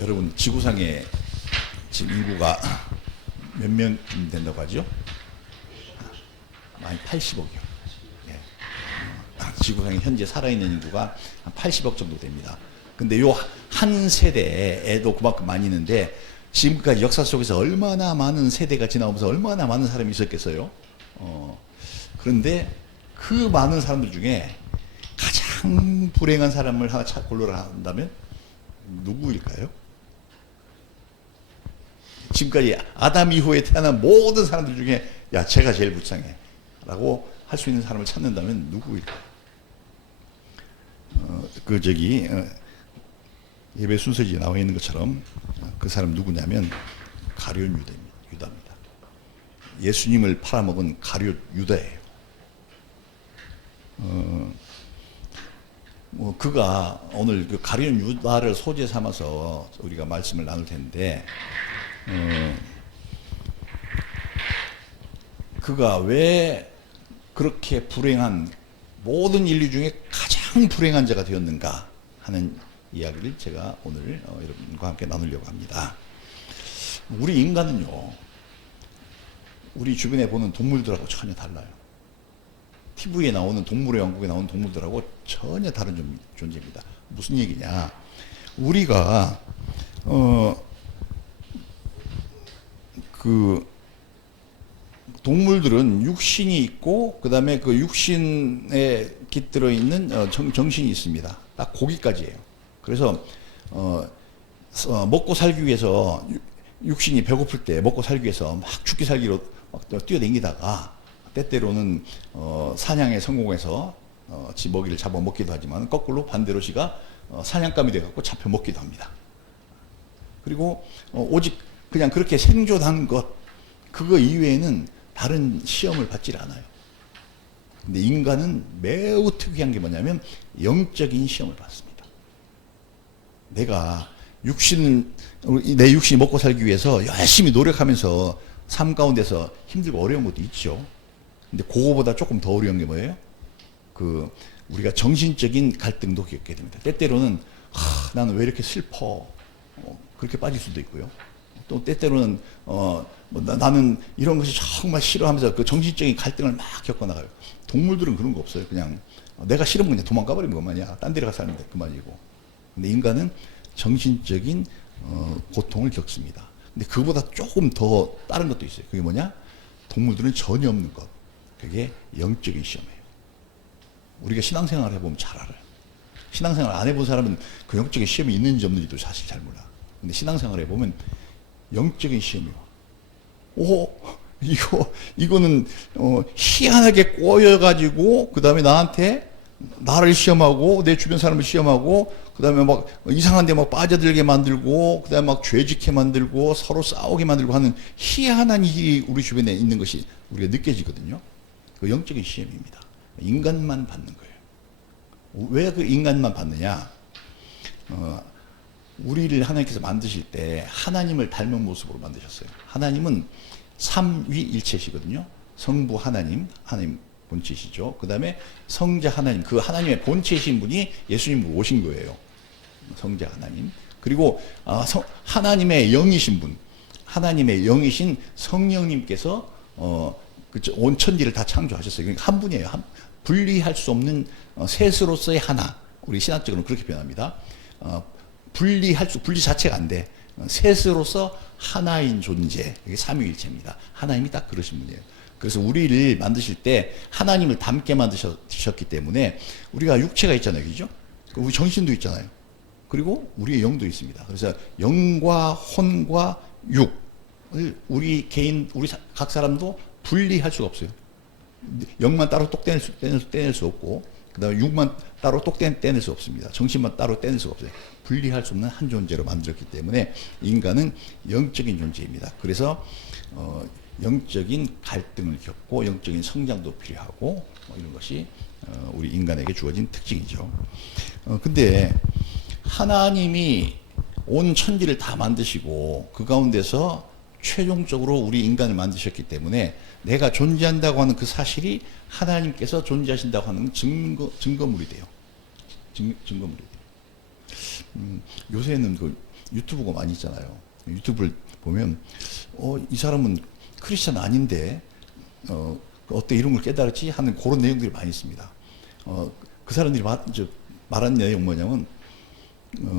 여러분, 지구상에 지금 인구가 몇 명 된다고 하죠? 많이 80억이요. 예. 지구상에 현재 살아있는 인구가 한 80억 정도 됩니다. 근데 요 한 세대에도 그만큼 많이 있는데, 지금까지 역사 속에서 얼마나 많은 세대가 지나오면서 얼마나 많은 사람이 있었겠어요? 그런데 그 많은 사람들 중에 가장 불행한 사람을 하나 골라라 한다면 누구일까요? 지금까지 아담 이후에 태어난 모든 사람들 중에 야, 제가 제일 불쌍해 라고 할 수 있는 사람을 찾는다면 누구일까요? 예배 순서지에 나와 있는 것처럼 그 사람 누구냐면 가룟 유다입니다. 예수님을 팔아먹은 가룟 유다예요. 그가 오늘 그 가룟 유다를 소재 삼아서 우리가 말씀을 나눌 텐데, 그가 왜 그렇게 불행한, 모든 인류 중에 가장 불행한 자가 되었는가 하는 이야기를 제가 오늘 여러분과 함께 나누려고 합니다. 우리 인간은요, 우리 주변에 보는 동물들하고 전혀 달라요. TV에 나오는 동물의 왕국에 나오는 동물들하고 전혀 다른 존재입니다. 무슨 얘기냐? 우리가 동물들은 육신이 있고 그 다음에 그 육신에 깃들어 있는 정신이 있습니다. 딱 거기까지예요. 그래서 먹고 살기 위해서 육신이 배고플 때 먹고 살기 위해서 막 죽기 살기로 막 뛰어다니다가 때때로는 사냥에 성공해서 지 먹이를 잡아 먹기도 하지만, 거꾸로 반대로 지가 사냥감이 돼갖고 잡혀 먹기도 합니다. 그리고 오직 그냥 그렇게 생존한 것, 그거 이외에는 다른 시험을 받질 않아요. 근데 인간은 매우 특이한 게 뭐냐면 영적인 시험을 받습니다. 내가 내 육신이 먹고 살기 위해서 열심히 노력하면서 삶 가운데서 힘들고 어려운 것도 있죠. 근데 그거보다 조금 더 어려운 게 뭐예요? 우리가 정신적인 갈등도 겪게 됩니다. 때때로는 나는 왜 이렇게 슬퍼? 그렇게 빠질 수도 있고요. 또 때때로는 나는 이런 것이 정말 싫어하면서 그 정신적인 갈등을 막 겪어나가요. 동물들은 그런 거 없어요. 그냥 내가 싫으면 그냥 도망가 버리면 그만이야. 딴 데로 가서 살면 그만이고. 근데 인간은 정신적인 고통을 겪습니다. 근데 그보다 조금 더 다른 것도 있어요. 그게 뭐냐? 동물들은 전혀 없는 것. 그게 영적인 시험이에요. 우리가 신앙생활을 해보면 잘 알아요. 신앙생활 안 해본 사람은 그 영적인 시험이 있는지 없는지도 사실 잘 몰라. 근데 신앙생활 해보면 영적인 시험이 와. 이거는 희한하게 꼬여가지고 그 다음에 나를 시험하고 내 주변 사람을 시험하고 그 다음에 막 이상한 데 막 빠져들게 만들고 그 다음에 막 죄짓게 만들고 서로 싸우게 만들고 하는 희한한 일이 우리 주변에 있는 것이 우리가 느껴지거든요. 그 영적인 시험입니다. 인간만 받는 거예요. 왜 그 인간만 받느냐? 우리를 하나님께서 만드실 때 하나님을 닮은 모습으로 만드셨어요. 하나님은 삼위일체시거든요. 성부 하나님 본체시죠. 그 다음에 성자 하나님, 그 하나님의 본체이신 분이 예수님으로 오신 거예요. 성자 하나님. 그리고 하나님의 영이신 분, 하나님의 영이신 성령님께서 온 천지를 다 창조하셨어요. 그러니까 한 분이에요. 분리할 수 없는 셋으로서의 하나. 우리 신학적으로는 그렇게 표현합니다. 분리 자체가 안 돼. 셋으로서 하나인 존재. 이게 삼위일체입니다. 하나님이 딱 그러신 분이에요. 그래서 우리를 만드실 때 하나님을 닮게 만드셨기 때문에 우리가 육체가 있잖아요. 그죠? 우리 정신도 있잖아요. 그리고 우리의 영도 있습니다. 그래서 영과 혼과 육을 우리 각 사람도 분리할 수가 없어요. 영만 따로 똑 떼낼 수 없고, 그 다음에 육만 따로 똑 떼낼 수 없습니다. 정신만 따로 떼낼 수가 없어요. 분리할 수 없는 한 존재로 만들었기 때문에 인간은 영적인 존재입니다. 그래서 영적인 갈등을 겪고 영적인 성장도 필요하고 이런 것이 우리 인간에게 주어진 특징이죠. 근데 하나님이 온 천지를 다 만드시고 그 가운데서 최종적으로 우리 인간을 만드셨기 때문에 내가 존재한다고 하는 그 사실이 하나님께서 존재하신다고 하는 증거물이 돼요. 증거물이 돼요. 요새는 유튜브가 많이 있잖아요. 유튜브를 보면 이 사람은 크리스찬 아닌데 어때 이런 걸 깨달았지 하는 그런 내용들이 많이 있습니다. 그 사람들이 말한 내용 뭐냐면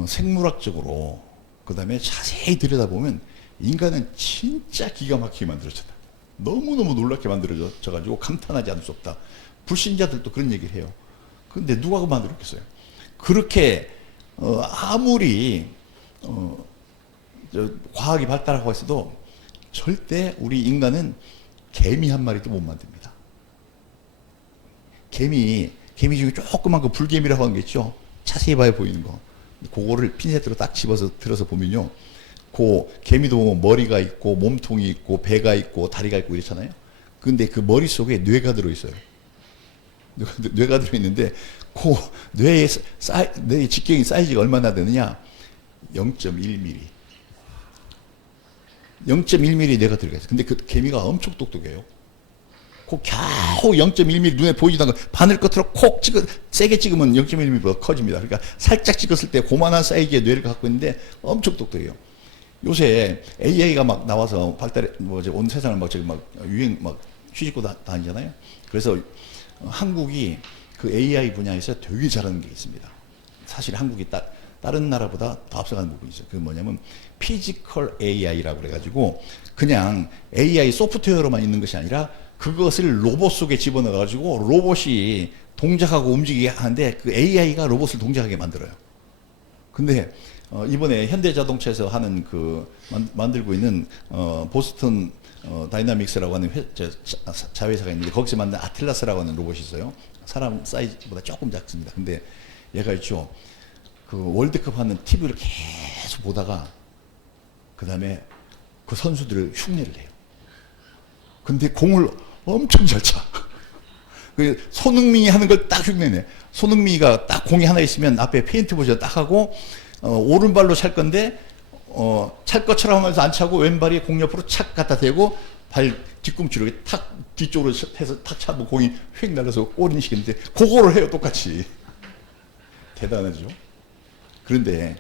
생물학적으로 그 다음에 자세히 들여다보면 인간은 진짜 기가 막히게 만들어졌다. 너무너무 놀랍게 만들어져가지고 감탄하지 않을 수 없다. 불신자들도 그런 얘기를 해요. 근데 누가 그 만들었겠어요? 그렇게 아무리 과학이 발달하고 있어도 절대 우리 인간은 개미 한 마리도 못 만듭니다. 개미 중에 조그만 그 불개미라고 하는 게 있죠. 자세히 봐야 보이는 거. 그거를 핀셋으로 딱 집어서 들어서 보면요. 그 개미도 머리가 있고 몸통이 있고 배가 있고 다리가 있고 이렇잖아요. 근데 그 머릿속에 뇌가 들어있어요. 뇌가 들어있는데 그 뇌의 직경이 사이즈가 얼마나 되느냐? 0.1mm. 0.1mm 뇌가 들어가 있어요. 근데 그 개미가 엄청 똑똑해요. 그 겨우 0.1mm 눈에 보이지도 않고 바늘 끝으로 콕 세게 찍으면 0.1mm보다 커집니다. 그러니까 살짝 찍었을 때 고만한 사이즈의 뇌를 갖고 있는데 엄청 똑똑해요. 요새 AI가 막 나와서 발달해, 온 세상을 막 유행 휘짓고 다니잖아요. 그래서 한국이 그 AI 분야에서 되게 잘하는 게 있습니다. 사실 한국이 다른 나라보다 더 앞서가는 부분이 있어요. 그게 뭐냐면 피지컬 AI라고 그래가지고 그냥 AI 소프트웨어로만 있는 것이 아니라 그것을 로봇 속에 집어넣어가지고 로봇이 동작하고 움직이게 하는데 그 AI가 로봇을 동작하게 만들어요. 근데 이번에 현대자동차에서 하는 만들고 있는 보스턴 다이나믹스라고 하는 자회사가 있는데 거기서 만든 아틀라스라고 하는 로봇이 있어요. 사람 사이즈보다 조금 작습니다. 근데 얘가 있죠. 그 월드컵 하는 TV를 계속 보다가 그 다음에 그 선수들을 흉내를 해요. 근데 공을 엄청 잘 차. 그 손흥민이 하는 걸 딱 흉내내. 손흥민이가 딱 공이 하나 있으면 앞에 페인트 브러쉬 딱 하고 오른발로 찰 건데 찰 것처럼 하면서 안 차고 왼발이 공 옆으로 착 갖다 대고 발 뒤꿈치로 탁 뒤쪽으로 해서 탁 차고 공이 휙 날아서 골인 시키는데 그거를 해요 똑같이. 대단하죠. 그런데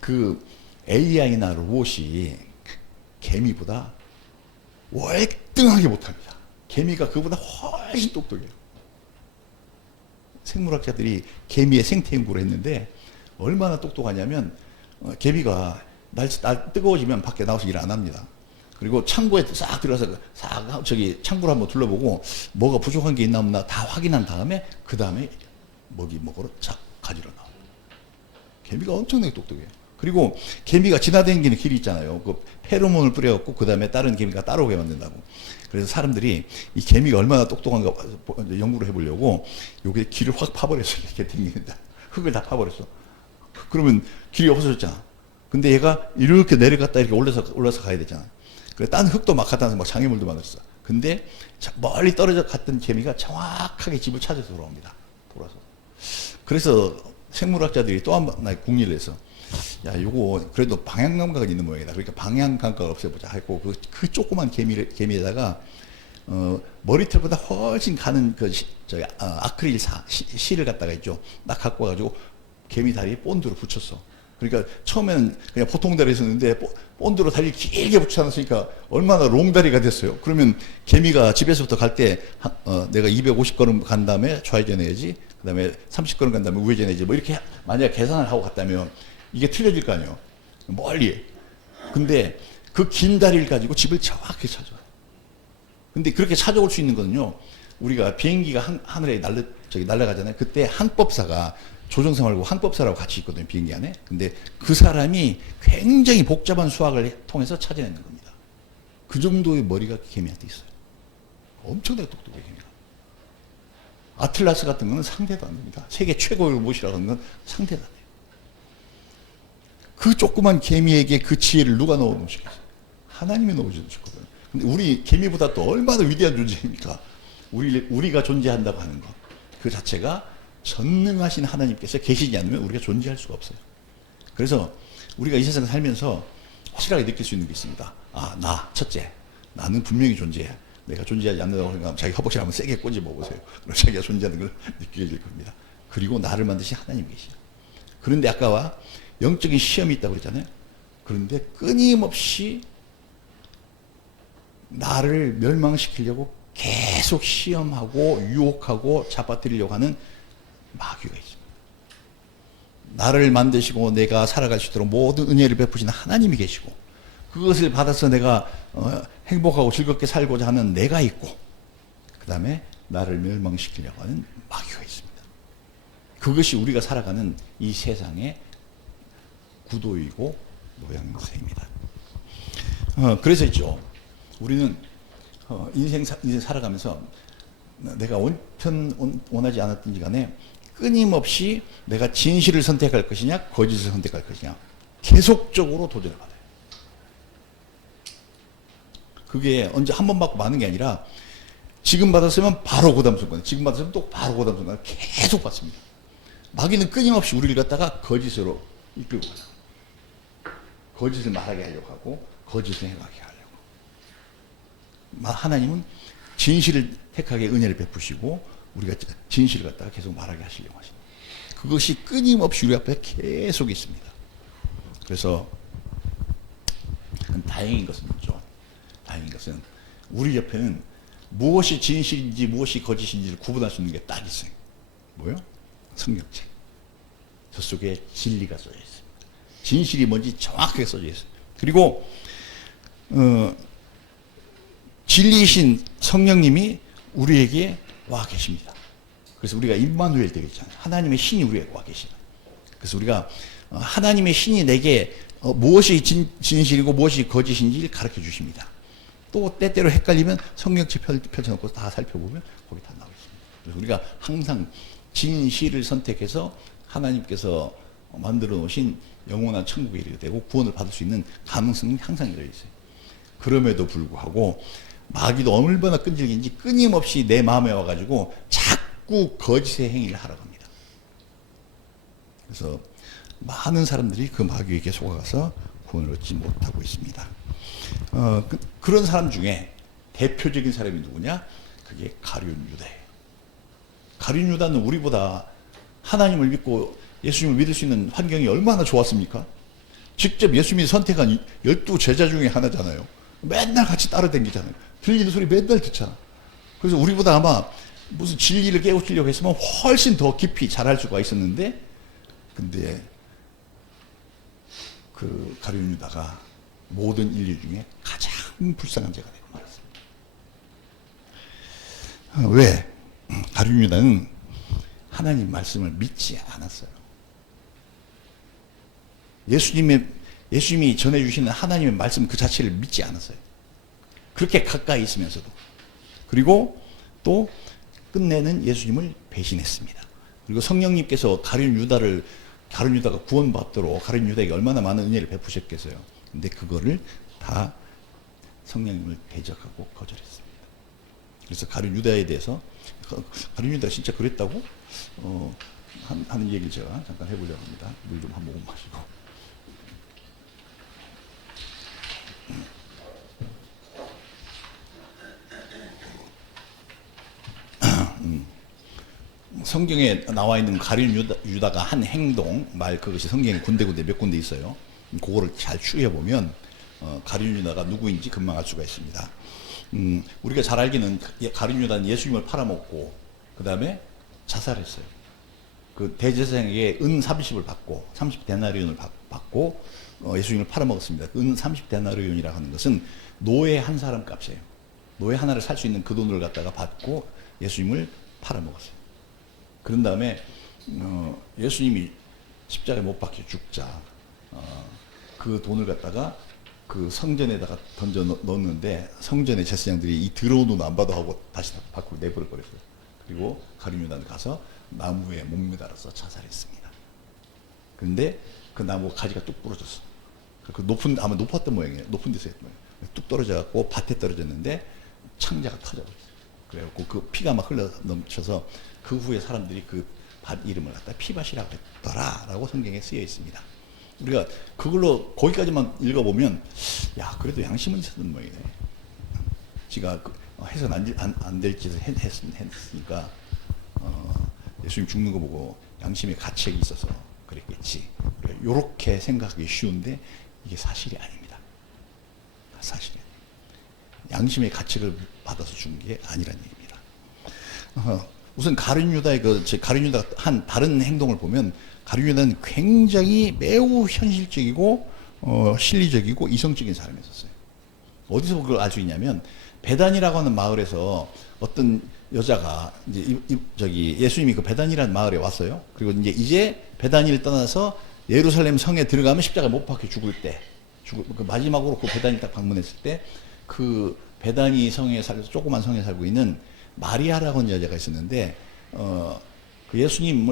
그 AI나 로봇이 개미보다 월등하게 못합니다. 개미가 그보다 훨씬 똑똑해요. 생물학자들이 개미의 생태 연구를 했는데 얼마나 똑똑하냐면 개미가 날 뜨거워지면 밖에 나와서 일 안 합니다. 그리고 창고에 싹 들어가서 창고를 한번 둘러보고 뭐가 부족한 게 있나 없나 다 확인한 다음에 그 다음에 먹이 먹으러 가지러 나와요. 개미가 엄청나게 똑똑해요. 그리고 개미가 지나다니는 길이 있잖아요. 그 페로몬을 뿌려갖고 그 다음에 다른 개미가 따라오게 만든다고. 그래서 사람들이 이 개미가 얼마나 똑똑한가 연구를 해보려고 여기 길을 확 파버렸어요. 이렇게 댕기는다. 흙을 다 파버렸어. 그러면 길이 없어졌잖아. 근데 얘가 이렇게 내려갔다 이렇게 올라서 가야 되잖아. 그래서 딴 흙도 막 갖다 놔서 막 장애물도 만들었어. 근데 멀리 떨어져 갔던 개미가 정확하게 집을 찾아서 돌아옵니다. 돌아서. 그래서 생물학자들이 또 한 번 궁리를 해서 야, 요거 그래도 방향 감각은 있는 모양이다. 그러니까 방향 감각을 없애보자 했고 그 조그만 개미에다가 머리털보다 훨씬 가는 아크릴 실을 갖다가 있죠. 딱 갖고 와가지고 개미 다리에 본드로 붙였어. 그러니까 처음에는 그냥 보통 다리 있었는데 본드로 다리를 길게 붙여놨으니까 얼마나 롱다리가 됐어요. 그러면 개미가 집에서부터 갈 때 내가 250걸음 간 다음에 좌회전해야지, 그 다음에 30걸음 간 다음에 우회전해야지, 뭐 이렇게 만약 계산을 하고 갔다면 이게 틀려질 거 아니에요. 멀리. 근데 그 긴 다리를 가지고 집을 정확히 찾아요. 근데 그렇게 찾아올 수 있는 거는요, 우리가 비행기가 하늘에 날아가잖아요. 그때 항법사가 조종사 말고 항법사라고 같이 있거든요, 비행기 안에. 근데 그 사람이 굉장히 복잡한 수학을 통해서 찾아내는 겁니다. 그 정도의 머리가 개미한테 있어요. 엄청나게 똑똑해요, 개미가. 아틀라스 같은 거는 상대도 안 됩니다. 세계 최고의 로봇이라고 하는 건 상대도 안 돼요. 그 조그만 개미에게 그 지혜를 누가 넣어놓으셨겠어요? 하나님이 넣어주셨거든요. 근데 우리 개미보다 또 얼마나 위대한 존재입니까? 우리가 존재한다고 하는 것. 그 자체가 전능하신 하나님께서 계시지 않으면 우리가 존재할 수가 없어요. 그래서 우리가 이 세상을 살면서 확실하게 느낄 수 있는 게 있습니다. 첫째, 나는 분명히 존재해. 내가 존재하지 않는다고 생각하면 자기 허벅지를 한번 세게 꼬집어 보세요. 그럼 자기가 존재하는 걸 느끼게 될 겁니다. 그리고 나를 만드신 하나님 계시죠. 그런데 아까와 영적인 시험이 있다고 그랬잖아요. 그런데 끊임없이 나를 멸망시키려고 계속 시험하고 유혹하고 잡아들이려고 하는 마귀가 있습니다. 나를 만드시고 내가 살아갈 수 있도록 모든 은혜를 베푸시는 하나님이 계시고, 그것을 받아서 내가 행복하고 즐겁게 살고자 하는 내가 있고, 그 다음에 나를 멸망시키려고 하는 마귀가 있습니다. 그것이 우리가 살아가는 이 세상의 구도이고 모양새입니다. 그래서 있죠. 우리는 인생 살아가면서 내가 원하지 않았든지 간에 끊임없이 내가 진실을 선택할 것이냐 거짓을 선택할 것이냐 계속적으로 도전을 받아요. 그게 언제 한 번 받고 마는 게 아니라 지금 받았으면 바로 그 다음 순간, 지금 받았으면 또 바로 그 다음 순간 계속 받습니다. 마귀는 끊임없이 우리를 갖다가 거짓으로 이끌고 가요. 거짓을 말하게 하려고 하고 거짓을 행하게 하려고. 하나님은 진실을 택하게 은혜를 베푸시고 우리가 진실을 갖다가 계속 말하게 하시려고 하십니다. 그것이 끊임없이 우리 앞에 계속 있습니다. 그래서 다행인 것은 있죠. 다행인 것은 우리 옆에는 무엇이 진실인지 무엇이 거짓인지를 구분할 수 있는 게 딱 있어요. 뭐요? 성경책. 저 속에 진리가 써져 있습니다. 진실이 뭔지 정확하게 써져 있어요. 그리고 진리이신 성령님이 우리에게 와 계십니다. 그래서 우리가 임마누엘 되겠잖아요. 하나님의 신이 우리에게 와 계시다. 그래서 우리가 하나님의 신이 내게 무엇이 진실이고 무엇이 거짓인지를 가르쳐 주십니다. 또 때때로 헷갈리면 성경책 펼쳐놓고 다 살펴보면 거기 다 나와 있습니다. 그래서 우리가 항상 진실을 선택해서 하나님께서 만들어 놓으신 영원한 천국에 이르게 되고 구원을 받을 수 있는 가능성이 항상 열려 있어요. 그럼에도 불구하고 마귀도 얼마나 끈질긴지 끊임없이 내 마음에 와가지고 자꾸 거짓의 행위를 하라고 합니다. 그래서 많은 사람들이 그 마귀에게 속아가서 구원을 얻지 못하고 있습니다. 그런 사람 중에 대표적인 사람이 누구냐? 그게 가룟 유다예요. 가룟 유다는 우리보다 하나님을 믿고 예수님을 믿을 수 있는 환경이 얼마나 좋았습니까? 직접 예수님이 선택한 12 제자 중에 하나잖아요. 맨날 같이 따라다니잖아요. 들리는 소리 맨날 듣잖아. 그래서 우리보다 아마 무슨 진리를 깨우치려고 했으면 훨씬 더 깊이 잘할 수가 있었는데, 근데 그 가룟 유다가 모든 인류 중에 가장 불쌍한 자가 되고 말았습니다. 왜? 가룟 유다는 하나님 말씀을 믿지 않았어요. 예수님이 전해주시는 하나님의 말씀 그 자체를 믿지 않았어요. 그렇게 가까이 있으면서도. 그리고 또 끝내는 예수님을 배신했습니다. 그리고 성령님께서 가룟 유다가 구원받도록 가룟 유다에게 얼마나 많은 은혜를 베푸셨겠어요. 근데 그거를 다 성령님을 대적하고 거절했습니다. 그래서 가룟 유다에 대해서 가룟 유다가 진짜 그랬다고 하는 얘기를 제가 잠깐 해보려고 합니다. 물 좀 한 모금 마시고. 성경에 나와 있는 가룟 유다가 한 행동, 그것이 성경에 군데군데 몇 군데 있어요. 그거를 잘 추려보면 가룟 유다가 누구인지 금방 알 수가 있습니다. 우리가 잘 알기는 가룟 유다는 예수님을 팔아먹고 그 다음에 자살했어요. 그 대제사장에게 은 30을 받고 30데나리온을 받고 예수님을 팔아먹었습니다. 은 30데나리온이라고 하는 것은 노예 한 사람 값이에요. 노예 하나를 살 수 있는 그 돈을 갖다가 받고 예수님을 팔아먹었어요. 그런 다음에 예수님이 십자가에 못 박혀 죽자 그 돈을 갖다가 그 성전에다가 던져 넣었는데 성전의 제사장들이 이 더러운 돈 안 받아 하고 다시 밖으로 내버려 버렸어요. 그리고 가룟 유다는 가서 나무에 못 매달아서 자살했습니다. 그런데 그 나무 가지가 뚝 부러졌어. 그 아마 높았던 모양이에요. 높은 데서 했던 모양이에요. 뚝 떨어져갖고 밭에 떨어졌는데 창자가 터져버렸어요. 그래갖고 그 피가 막 흘러 넘쳐서 그 후에 사람들이 그 밭 이름을 갖다 피밭이라고 했더라라고 성경에 쓰여 있습니다. 우리가 그걸로 거기까지만 읽어보면 야 그래도 양심은 있었던 모양이네. 지가 해서는 안 될 짓을 했으니까 예수님 죽는 거 보고 양심의 가책이 있어서 그랬겠지. 우리가 요렇게 생각하기 쉬운데 이게 사실이 아닙니다. 사실이 아니에요. 양심의 가책을 받아서 죽은 게 아니라는 얘기입니다. 우선 가룟 유다의 가룟 유다가 한 다른 행동을 보면 가룟 유다는 굉장히 매우 현실적이고 실리적이고 이성적인 사람이었어요. 어디서 그걸 알 수 있냐면 베단이라고 하는 마을에서 어떤 여자가 저기 예수님이 그 베단이라는 마을에 왔어요. 그리고 이제 베단이를 떠나서 예루살렘 성에 들어가면 십자가 못 박혀 죽을 때, 그 마지막으로 그 베단이 딱 방문했을 때 그 베다니 성에 살고 조그만 성에 살고 있는 마리아라고 하는 여자가 있었는데 그 예수님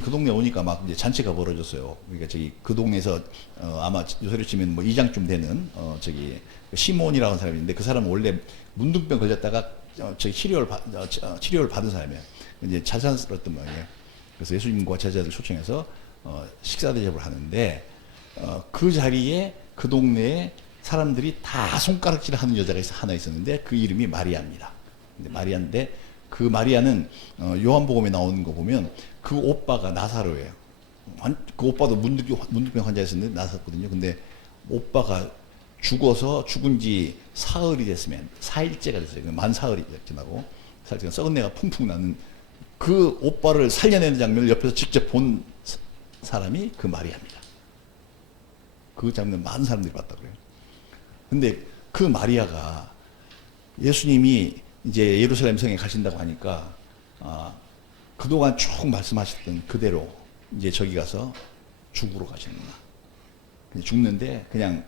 그 동네 오니까 막 이제 잔치가 벌어졌어요. 그러니까 저기 그 동네에서 아마 요새로 치면 뭐 이장쯤 되는 저기 시몬이라는 사람이 있는데 그 사람은 원래 문둥병 걸렸다가 저기 치료를 받은 사람이에요. 이제 자살스러웠던 모양이에요. 그래서 예수님과 제자들 초청해서 식사 대접을 하는데 그 자리에 그 동네에 사람들이 다 손가락질을 하는 여자가 하나 있었는데 그 이름이 마리아입니다. 근데 마리아인데 그 마리아는 요한복음에 나오는 거 보면 그 오빠가 나사로예요. 그 오빠도 문둥병 환자였었는데 나섰거든요. 근데 오빠가 죽어서 죽은 지 사흘이 됐으면 4일째가 됐어요. 만 사흘이 지나고 썩은 내가 풍풍 나는 그 오빠를 살려내는 장면을 옆에서 직접 본 사람이 그 마리아입니다. 그 장면 많은 사람들이 봤다고 그래요. 근데 그 마리아가 예수님이 이제 예루살렘 성에 가신다고 하니까 그동안 쭉 말씀하셨던 그대로 이제 저기 가서 죽으러 가시는구나. 죽는데 그냥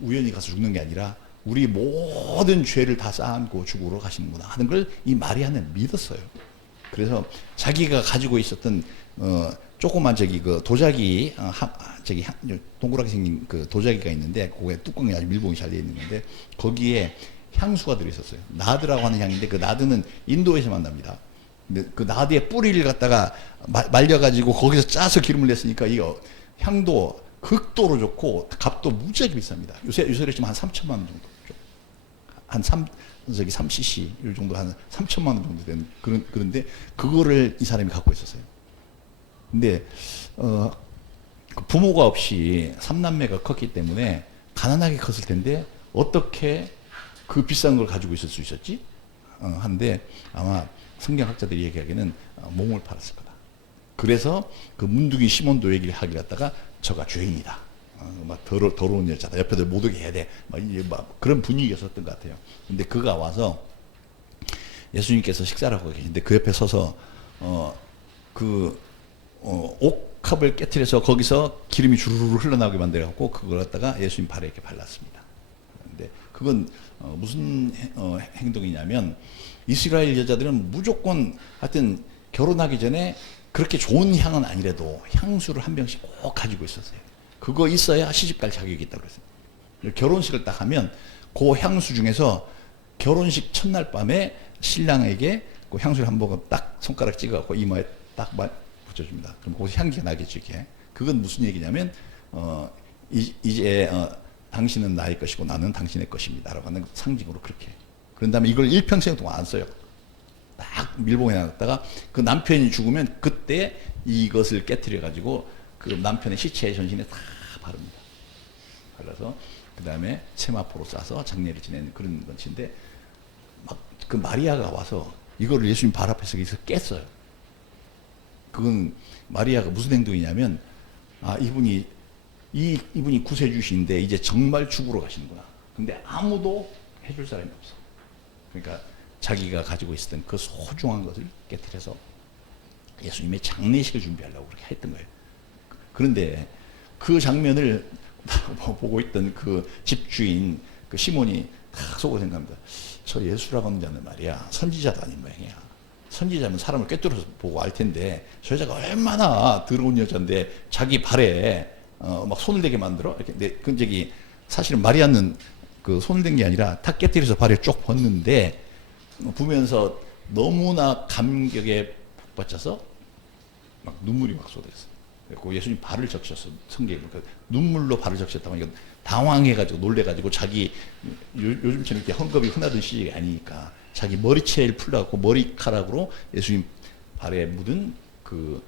우연히 가서 죽는 게 아니라 우리 모든 죄를 다 쌓고 죽으러 가시는구나 하는 걸 이 마리아는 믿었어요. 그래서 자기가 가지고 있었던 조그만 저기 그 도자기 저기 동그랗게 생긴 그 도자기가 있는데 그게 뚜껑이 아주 밀봉이 잘 되어 있는 건데 거기에 향수가 들어있었어요. 나드라고 하는 향인데 그 나드는 인도에서만 납니다. 근데 그 나드의 뿌리를 갖다가 말려가지고 거기서 짜서 기름을 냈으니까 이 향도 극도로 좋고 값도 무지하게 비쌉니다. 요새로 치면 한 3천만 원 정도. 한 3cc 이 정도 한 3천만 원 정도 되는 그런데 그거를 이 사람이 갖고 있었어요. 근데 부모가 없이 3남매가 컸기 때문에 가난하게 컸을 텐데 어떻게 그 비싼 걸 가지고 있을 수 있었지? 한데 아마 성경학자들이 얘기하기에는 몸을 팔았을 거다. 그래서 그 문둥이 시몬도 얘기를 하기 갖다가 저가 죄인이다. 막 더러운 여자다. 옆에들 못 오게 해야 돼. 막 그런 분위기였었던 것 같아요. 근데 그가 와서 예수님께서 식사를 하고 계신데 그 옆에 서서 옥합을 깨트려서 거기서 기름이 주르르 흘러나오게 만들어갖고 그걸 갖다가 예수님 발에 이렇게 발랐습니다. 근데 그건 무슨 행동이냐면 이스라엘 여자들은 무조건 하여튼 결혼하기 전에 그렇게 좋은 향은 아니래도 향수를 한 병씩 꼭 가지고 있었어요. 그거 있어야 시집갈 자격이 있다고 그랬어요. 결혼식을 딱 하면 그 향수 중에서 결혼식 첫날 밤에 신랑에게 그 향수를 한 모금 딱 손가락 찍어갖고 이마에 딱 붙여줍니다. 그럼 거기서 향기가 나겠죠, 이게. 그건 무슨 얘기냐면, 이제, 당신은 나의 것이고 나는 당신의 것입니다. 라고 하는 상징으로 그렇게. 그런 다음에 이걸 일평생 동안 안 써요. 딱 밀봉해 놨다가 그 남편이 죽으면 그때 이것을 깨트려가지고 그 남편의 시체의 전신에 다 바릅니다. 발라서 그 다음에 세마포로 싸서 장례를 지내는 그런 건인데 막 그 마리아가 와서 이거를 예수님 발 앞에서 깼어요. 그건 마리아가 무슨 행동이냐면 이분이 구세주신데 이제 정말 죽으러 가시는구나. 근데 아무도 해줄 사람이 없어. 그러니까 자기가 가지고 있었던 그 소중한 것을 깨트려서 예수님의 장례식을 준비하려고 그렇게 했던 거예요. 그런데 그 장면을 보고 있던 그 집주인 그 시몬이 딱 속으로 생각합니다. 저 예수라고 하는 자는 말이야 선지자도 아닌 모양이야. 선지자면 사람을 꿰뚫어서 보고 알 텐데 저 여자가 얼마나 더러운 여자인데 자기 발에 막 손을 대게 만들어 이렇게. 그 저기 사실은 마리아는 그 손을 댄 게 아니라 탁 깨뜨려서 발에 쭉 벗는데 보면서 너무나 감격에 북받쳐서 막 눈물이 막 쏟아졌어요. 그리고 예수님 발을 적셨어. 성경에 눈물로 발을 적셨다고 하니까 당황해가지고 놀래가지고 자기 요즘처럼 이렇게 헝겊이 흔하던 시절이 아니니까 자기 머리채를 풀려갖고 머리카락으로 예수님 발에 묻은 그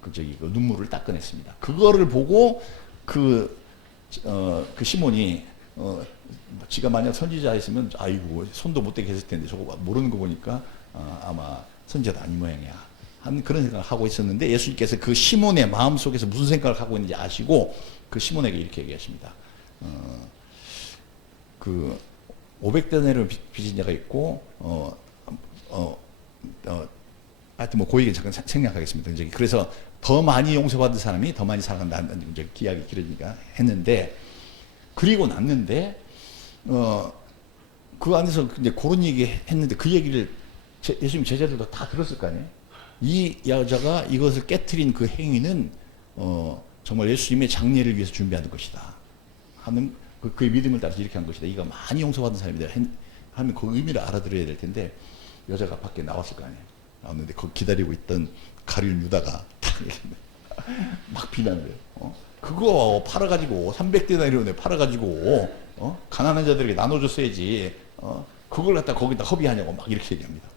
그 눈물을 닦아냈습니다. 그거를 보고 그 시몬이 지가 만약 선지자였으면 아이고 손도 못 대게 했을 텐데 저거 모르는 거 보니까 아마 선지자도 아닌 모양이야 하는 그런 생각을 하고 있었는데, 예수님께서 그 시몬의 마음속에서 무슨 생각을 하고 있는지 아시고 그 시몬에게 이렇게 얘기하십니다. 그 500데나리온 빚진 자가 있고 하여튼 뭐 그 얘기 잠깐 생략하겠습니다. 그래서 더 많이 용서받은 사람이 더 많이 사랑한다는 이제 기약이 길어지니까 했는데, 그리고 났는데 그 안에서 이제 그런 얘기 했는데 그 얘기를 예수님 제자들도 다 들었을 거 아니에요. 이 여자가 이것을 깨트린 그 행위는 정말 예수님의 장례를 위해서 준비하는 것이다 하는 그의 믿음을 따라서 이렇게 한 것이다. 이가 많이 용서받은 사람이다 하면 그 의미를 알아들어야 될 텐데, 여자가 밖에 나왔을 거 아니에요. 나왔는데 거기 기다리고 있던 가룟 유다가 막 비난을 해요. 그거 팔아가지고 300데나리온에 팔아가지고 가난한 자들에게 나눠줬어야지 그걸 갖다 거기다 허비하냐고 막 이렇게 얘기합니다.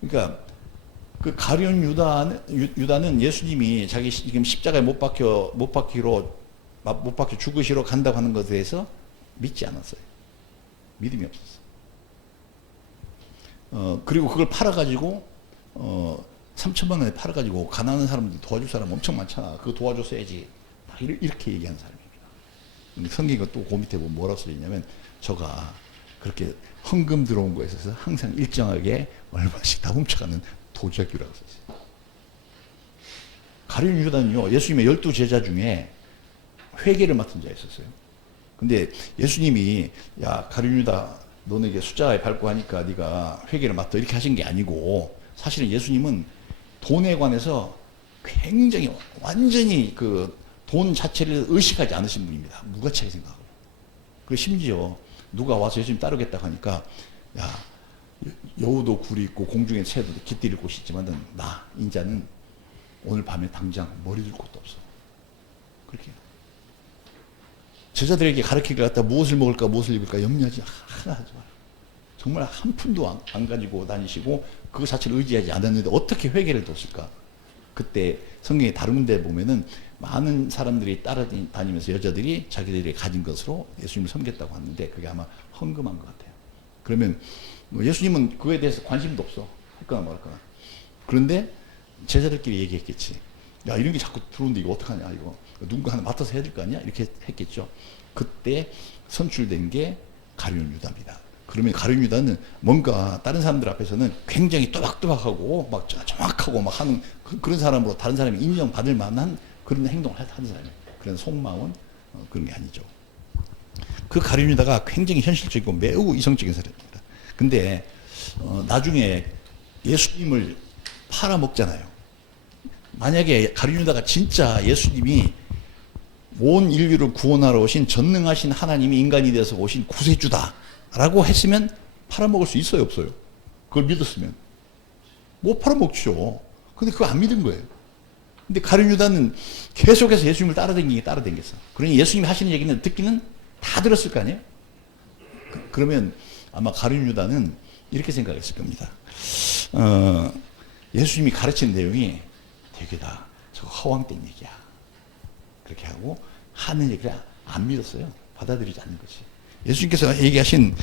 그러니까 그 가룟 유다는 예수님이 자기 지금 십자가에 못 박혀 죽으시러 간다고 하는 것에 대해서 믿지 않았어요. 믿음이 없었어요. 그리고 그걸 팔아가지고 3천만 원에 팔아가지고 가난한 사람들 도와줄 사람 엄청 많잖아. 그거 도와줬어야지. 이렇게 얘기하는 사람입니다. 성경이 또 그 밑에 보면 뭐라고 써있냐면, 저가 그렇게 헌금 들어온 거에 있어서 항상 일정하게 얼마씩 다 훔쳐가는 도적이라고 써있어요. 가룟 유다는요, 예수님의 12제자 중에 회계를 맡은 자였었어요. 근데 예수님이 야 가룟 유다 너네게 숫자에 밟고 하니까 네가 회계를 맡아 이렇게 하신 게 아니고, 사실은 예수님은 돈에 관해서 굉장히 완전히 그 돈 자체를 의식하지 않으신 분입니다. 무가치하게 생각하고. 그리고 심지어 누가 와서 예수님 따르겠다고 하니까, 야 여우도 굴이 있고 공중에 새도 깃들일 곳이 있지만 나 인자는 오늘 밤에 당장 머리 둘 곳도 없어. 그렇게 제자들에게 가르치기를 갖다 무엇을 먹을까 무엇을 입을까 염려하지 하나 하지 마라. 정말 한 푼도 안 가지고 다니시고 그 자체를 의지하지 않았는데 어떻게 회개를 뒀을까? 그때 성경에 다른 데 보면은 많은 사람들이 따라다니면서 여자들이 자기들이 가진 것으로 예수님을 섬겼다고 하는데, 그게 아마 헌금한 것 같아요. 그러면 예수님은 그거에 대해서 관심도 없어. 할거나 말거나. 그런데 제자들끼리 얘기했겠지. 야 이런 게 자꾸 들어오는데 이거 어떡하냐, 이거 누군가 하나 맡아서 해야 될 거 아니야? 이렇게 했겠죠. 그때 선출된 게 가룟 유다입니다. 그러면 가룟 유다는 뭔가 다른 사람들 앞에서는 굉장히 또박또박하고 막 정확하고 막 하는 그런 사람으로 다른 사람이 인정받을 만한 그런 행동을 하는 사람이에요. 그런 속마음은 그런 게 아니죠. 그 가룟 유다가 굉장히 현실적이고 매우 이성적인 사람입니다. 근데 나중에 예수님을 팔아먹잖아요. 만약에 가룟 유다가 진짜 예수님이 온 인류를 구원하러 오신 전능하신 하나님이 인간이 되어서 오신 구세주다 라고 했으면 팔아먹을 수 있어요 없어요? 그걸 믿었으면 못 팔아먹죠. 근데 그거 안 믿은 거예요. 근데 가룟 유다는 계속해서 예수님을 따라다녔어. 그러니 예수님이 하시는 얘기는 듣기는 다 들었을 거 아니에요? 그러면 아마 가룟 유다는 이렇게 생각했을 겁니다. 예수님이 가르치는 내용이 되게 다 저거 허황된 얘기야. 그렇게 하고 하는 얘기를 안 믿었어요. 받아들이지 않는 거지. 예수님께서 얘기하신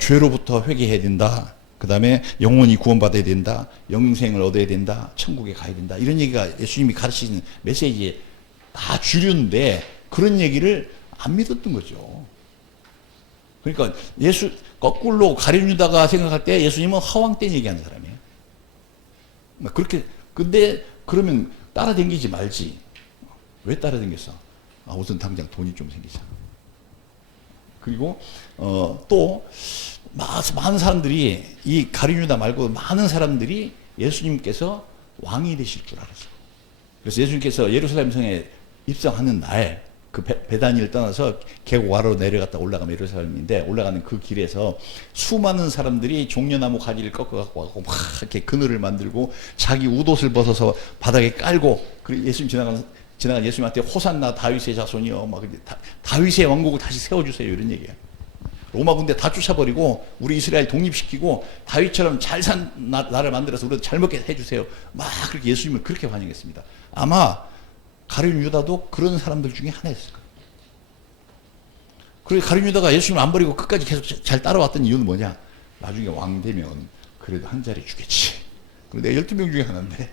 죄로부터 회개해야 된다. 그 다음에 영원히 구원받아야 된다. 영생을 얻어야 된다. 천국에 가야 된다. 이런 얘기가 예수님이 가르치는 메시지에 다 주류인데 그런 얘기를 안 믿었던 거죠. 그러니까 거꾸로 가룟 유다가 생각할 때 예수님은 허황된 얘기하는 사람이에요. 그렇게, 근데 그러면 따라다니지 말지. 왜 따라다녔어? 우선 당장 돈이 좀 생기자. 그리고 또 많은 사람들이 이 가룟 유다 말고 많은 사람들이 예수님께서 왕이 되실 줄 알았어요. 그래서 예수님께서 예루살렘 성에 입성하는 날 그 베다니를 떠나서 계곡 아래로 내려갔다 올라가면 예루살렘인데, 올라가는 그 길에서 수많은 사람들이 종려나무 가지를 꺾어갖고 와서 막 이렇게 그늘을 만들고 자기 웃옷을 벗어서 바닥에 깔고, 그리고 예수님 지나간 예수님한테 호산나 다윗의 자손이요 막 다윗의 왕국을 다시 세워주세요 이런 얘기예요. 로마 군대 다 쫓아버리고 우리 이스라엘 독립시키고 다윗처럼 잘 산 나라를 만들어서 우리도 잘 먹게 해주세요. 막 그렇게 예수님을 그렇게 환영했습니다. 아마 가룟 유다도 그런 사람들 중에 하나였을 거예요. 그리고 가룟 유다가 예수님을 안 버리고 끝까지 계속 잘 따라왔던 이유는 뭐냐? 나중에 왕 되면 그래도 한 자리 주겠지. 그리고 내가 12명 중에 하나인데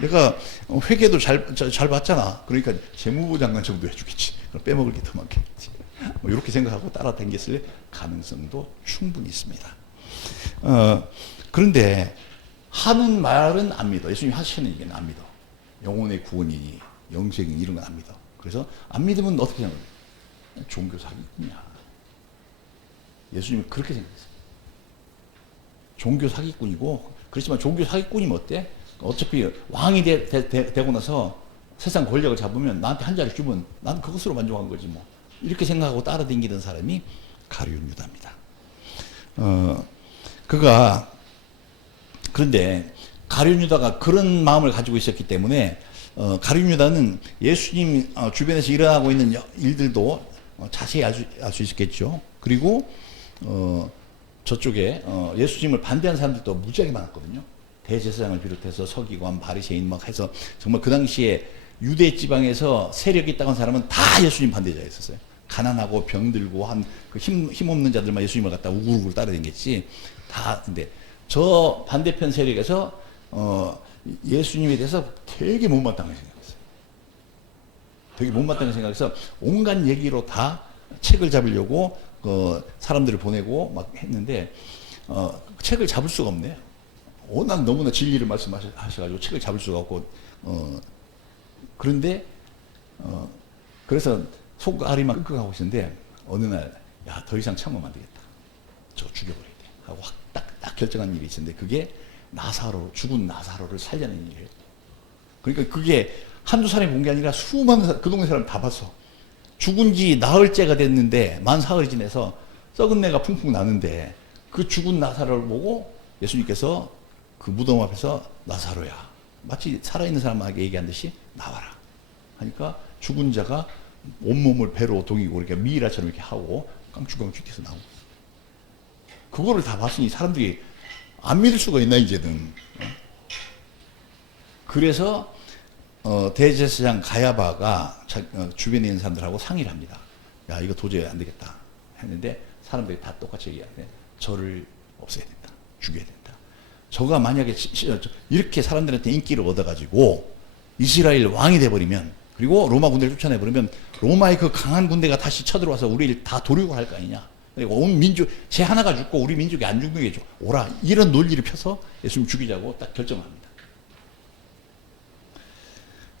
내가 회계도 잘 봤잖아. 그러니까 재무부 장관 정도 해주겠지. 그럼 빼먹을 게 더 많겠지. 뭐 이렇게 생각하고 따라다녔을 가능성도 충분히 있습니다. 그런데 하는 말은 안 믿어. 예수님이 하시는 얘기는 안 믿어. 영혼의 구원이니 영생이니 이런 건 안 믿어. 그래서 안 믿으면 어떻게 생각해? 종교 사기꾼이야. 예수님은 그렇게 생각했어요. 종교 사기꾼이고, 그렇지만 종교 사기꾼이면 어때? 어차피 왕이 되고 나서 세상 권력을 잡으면 나한테 한 자리 주면 난 그것으로 만족한 거지 뭐. 이렇게 생각하고 따라다니던 사람이 가룟 유다입니다. 그런데 가룟 유다가 그런 마음을 가지고 있었기 때문에 가룟 유다는 예수님 주변에서 일어나고 있는 일들도 자세히 알 수 있었겠죠. 그리고 저쪽에 예수님을 반대하는 사람들도 무지하게 많았거든요. 대제사장을 비롯해서 서기관, 바리새인 막 해서 정말 그 당시에 유대 지방에서 세력이 있다고 한 사람은 다 예수님 반대자였었어요. 가난하고 병들고 한 그 힘 없는 자들만 예수님을 갖다 우글우글 따라다녔지. 다 근데 저 반대편 세력에서 예수님에 대해서 되게 못마땅하게 생각했어요. 되게 못마땅하게 생각해서 온갖 얘기로 다 책을 잡으려고 사람들을 보내고 막 했는데 책을 잡을 수가 없네요. 워낙 너무나 진리를 말씀하셔가지고 책을 잡을 수가 없고 그런데 그래서 속앓이만 끙끙하고 있었는데 어느 날 야, 더 이상 참으면 안 되겠다. 저거 죽여버려야 돼. 하고 딱 결정한 일이 있었는데 그게 죽은 나사로를 살려낸 일이에요. 그러니까 그게 한두 사람이 본 게 아니라 수많은 그 동네 사람 다 봤어. 죽은 지 나흘째가 됐는데 만 사흘이 지나서 썩은 내가 풍풍 나는데 그 죽은 나사로를 보고 예수님께서 그 무덤 앞에서 나사로야. 마치 살아있는 사람에게 얘기한 듯이 나와라. 하니까 죽은 자가 온몸을 배로 동이고 이렇게 미이라처럼 이렇게 하고 깡충깡충 뛰어서 나오고. 그거를 다 봤으니 사람들이 안 믿을 수가 있나 이제는. 그래서 대제사장 가야바가 주변에 있는 사람들하고 상의를 합니다. 야 이거 도저히 안 되겠다 했는데 사람들이 다 똑같이 얘기하는데 저를 없애야 된다. 죽여야 된다. 저가 만약에 이렇게 사람들한테 인기를 얻어가지고 이스라엘 왕이 돼버리면 그리고 로마 군대를 쫓아내버리면 로마의 그 강한 군대가 다시 쳐들어와서 우리를 다 도륙을 할 거 아니냐. 그리고 온 민족, 쟤 하나가 죽고 우리 민족이 안 죽는 게 오라. 이런 논리를 펴서 예수님 죽이자고 딱 결정합니다.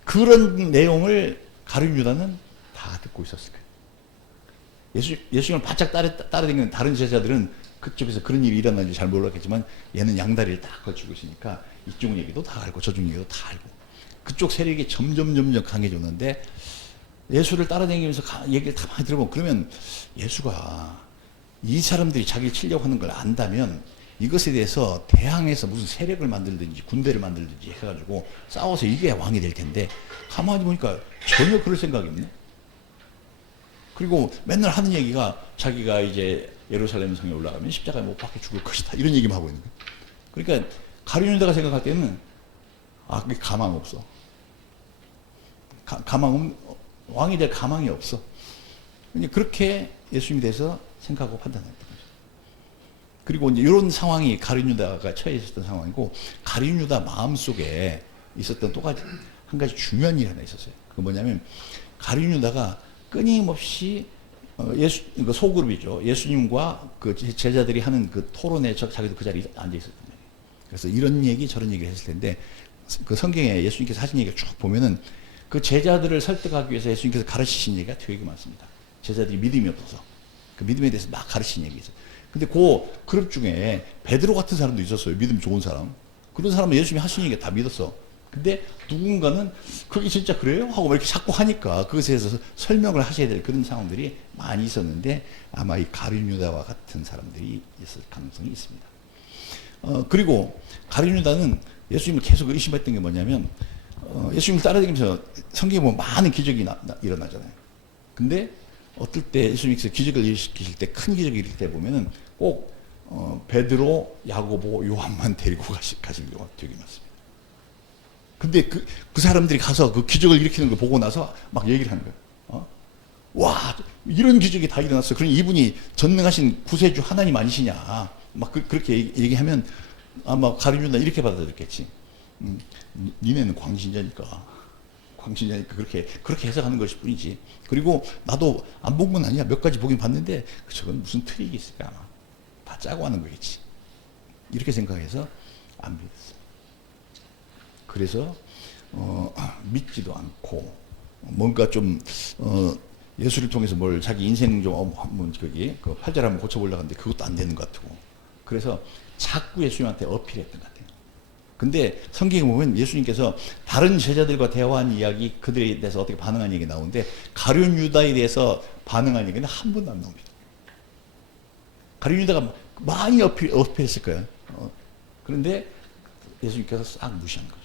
그런 내용을 가룟 유다는 다 듣고 있었을 거예요. 예수님을 바짝 따라다니는 다른 제자들은 그쪽에서 그런 일이 일어나는지 잘 몰랐겠지만 얘는 양다리를 딱 걸치고 있으니까 이쪽 얘기도 다 알고 저쪽 얘기도 다 알고 그쪽 세력이 점점 강해졌는데 예수를 따라다니면서 얘기를 다 많이 들어보면 그러면 예수가 이 사람들이 자기를 치려고 하는 걸 안다면 이것에 대해서 대항해서 무슨 세력을 만들든지 군대를 만들든지 해가지고 싸워서 이겨야 왕이 될 텐데 가만히 보니까 전혀 그럴 생각이 없네. 그리고 맨날 하는 얘기가 자기가 이제 예루살렘 성에 올라가면 십자가에 못 박혀 죽을 것이다 이런 얘기만 하고 있는 거예요. 그러니까 가룟 유다가 생각할 때는 그게 가망 없어. 왕이 될 가망이 없어. 그렇게 예수님에 대해서 생각하고 판단했던 거죠. 그리고 이제 이런 상황이 가룟 유다가 처해 있었던 상황이고 가룟 유다 마음속에 있었던 또 한 가지 중요한 일이 하나 있었어요. 그게 뭐냐면 가룟 유다가 끊임없이 그 소그룹이죠. 예수님과 그 제자들이 하는 그 토론에 자기도 그 자리에 앉아 있었단 말이에요. 그래서 이런 얘기 저런 얘기를 했을 텐데 그 성경에 예수님께서 하신 얘기를 쭉 보면은 그 제자들을 설득하기 위해서 예수님께서 가르치신 얘기가 되게 많습니다. 제자들이 믿음이 없어서 그 믿음에 대해서 막 가르치는 얘기 있어요. 근데 그 그룹 중에 베드로 같은 사람도 있었어요. 믿음 좋은 사람. 그런 사람은 예수님이 하신 얘기 다 믿었어. 근데 누군가는 그게 진짜 그래요? 하고 이렇게 자꾸 하니까 그것에 대해서 설명을 하셔야 될 그런 상황들이 많이 있었는데 아마 이 가룟 유다와 같은 사람들이 있을 가능성이 있습니다. 그리고 가룟 유다는 예수님을 계속 의심했던 게 뭐냐면 예수님을 따라다니면서 성경에 보면 많은 기적이 일어나잖아요. 근데 어떨 때 예수님께서 기적을 일으키실 때, 큰 기적을 일으킬 때 보면은 꼭 베드로, 야고보, 요한만 데리고 가신 경우가 되게 많습니다. 근데 그 사람들이 가서 그 기적을 일으키는 걸 보고 나서 막 얘기를 하는 거예요. 와, 이런 기적이 다 일어났어. 그러니 이분이 전능하신 구세주 하나님 아니시냐. 막 그렇게 얘기하면 아마 가룟유다 이렇게 받아들였겠지. 니네는 광신자니까 그렇게 해석하는 것일 뿐이지. 그리고 나도 안 본 건 아니야. 몇 가지 보긴 봤는데 저건 무슨 트릭이 있을까 아마. 다 짜고 하는 거겠지. 이렇게 생각해서 안 믿었어. 그래서 믿지도 않고 뭔가 좀 예수를 통해서 뭘 자기 인생 좀 한번 거기 그 팔자를 한번 고쳐보려고 하는데 그것도 안 되는 것 같고. 그래서 자꾸 예수님한테 어필했던 것 같아요. 근데 성경에 보면 예수님께서 다른 제자들과 대화한 이야기, 그들에 대해서 어떻게 반응한 얘기 나오는데 가룟 유다에 대해서 반응한 얘기는 한 번도 안 나옵니다. 가룟 유다가 많이 어필했을 거예요. 그런데 예수님께서 싹 무시한 거죠.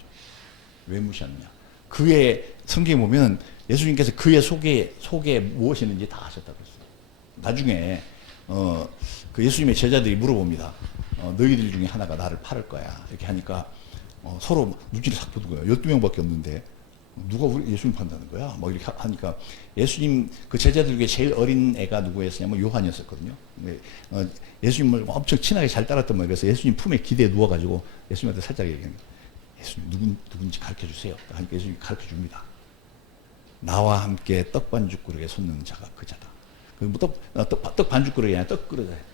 왜 무시하느냐? 그의 성경에 보면 예수님께서 그의 속에 무엇이 있는지 다 아셨다고 했어요. 나중에 그 예수님의 제자들이 물어봅니다. 너희들 중에 하나가 나를 팔을 거야. 이렇게 하니까 서로 눈치를 싹 보는 거예요. 12명밖에 없는데 누가 우리 예수님 판다는 거야? 막 이렇게 하니까 예수님 그 제자들 중에 제일 어린 애가 누구였냐면 요한이었었거든요. 예수님을 엄청 친하게 잘 따랐단 말이에요. 그래서 예수님 품에 기대에 누워가지고 예수님한테 살짝 얘기합니다. 예수님 누군지 가르쳐 주세요. 하니까 예수님이 가르쳐 줍니다. 나와 함께 떡 반죽그릇에 솟는 자가 그자다. 떡 반죽그릇이 아니라 떡그릇이에요.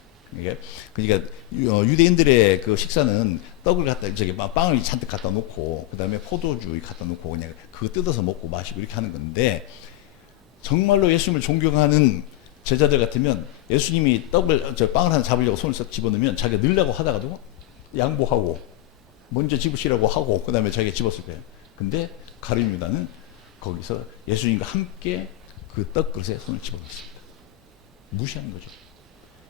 그러니까 유대인들의 그 식사는 떡을 갖다 빵을 잔뜩 갖다 놓고 그다음에 포도주 갖다 놓고 그냥 그거 뜯어서 먹고 마시고 이렇게 하는 건데 정말로 예수님을 존경하는 제자들 같으면 예수님이 빵을 하나 잡으려고 손을 싹 집어넣으면 자기가 넣으려고 하다가도 양보하고 먼저 집으시라고 하고 그다음에 자기가 집었을 거예요. 근데 가룟 유다는 거기서 예수님과 함께 그 떡그릇에 손을 집어넣습니다. 무시하는 거죠.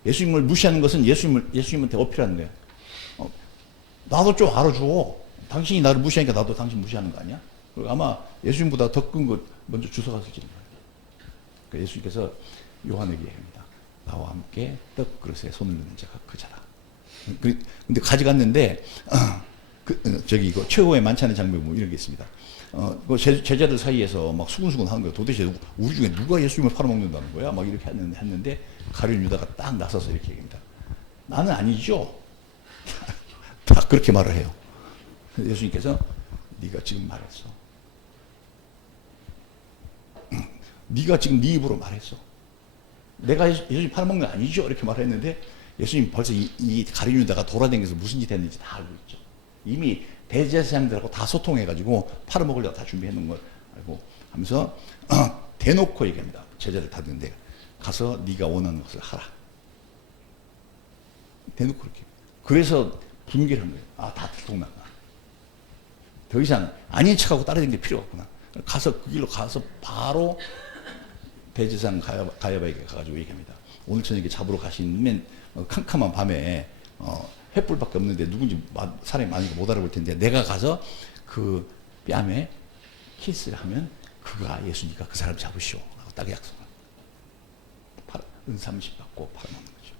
예수님을 무시하는 것은 예수님한테 어필하는 거예요. 나도 좀 알아줘. 당신이 나를 무시하니까 나도 당신 무시하는 거 아니야? 그리고 아마 예수님보다 더 큰 것 먼저 주워갔을지는 거예요. 그러니까 예수님께서 요한에게 얘기합니다. 나와 함께 떡그릇에 손을 넣는 자가 그자다. 근데 가져갔는데 이거 최후의 만찬의 장면 뭐 이런 게 있습니다. 그 제자들 사이에서 막 수근수근 하는 거예요. 도대체 우리 중에 누가 예수님을 팔아먹는다는 거야? 막 이렇게 했는데 가룟 유다가 딱 나서서 이렇게 얘기합니다. 나는 아니죠. 딱 그렇게 말을 해요. 예수님께서 네가 지금 말했어. 네가 지금 네 입으로 말했어. 내가 예수님 팔아먹는 거 아니죠? 이렇게 말했는데 예수님 벌써 이 가룟 유다가 돌아다니면서 무슨 짓 했는지 다 알고 있죠. 이미 대제사장들하고 다 소통해가지고 팔아먹으려고 다 준비해놓은 걸 알고 하면서 대놓고 얘기합니다. 제자들 다 듣는데 가서 네가 원하는 것을 하라. 대놓고 그렇게. 그래서 분개를 한 거예요. 다 들통났구나. 더 이상 아닌 척하고 따라다니는 게 필요 없구나. 가서 그 길로 가서 바로 대제사장 가야바에게 가가지고 얘기합니다. 오늘 저녁에 잡으러 가시면 캄캄한 밤에 횃불밖에 없는데 누군지 사람이 많으니까 못 알아볼 텐데 내가 가서 그 뺨에 키스를 하면 그가 예수니까 그 사람 잡으시오. 라고 딱 약속을. 은삼십 받고 팔아먹는 거죠.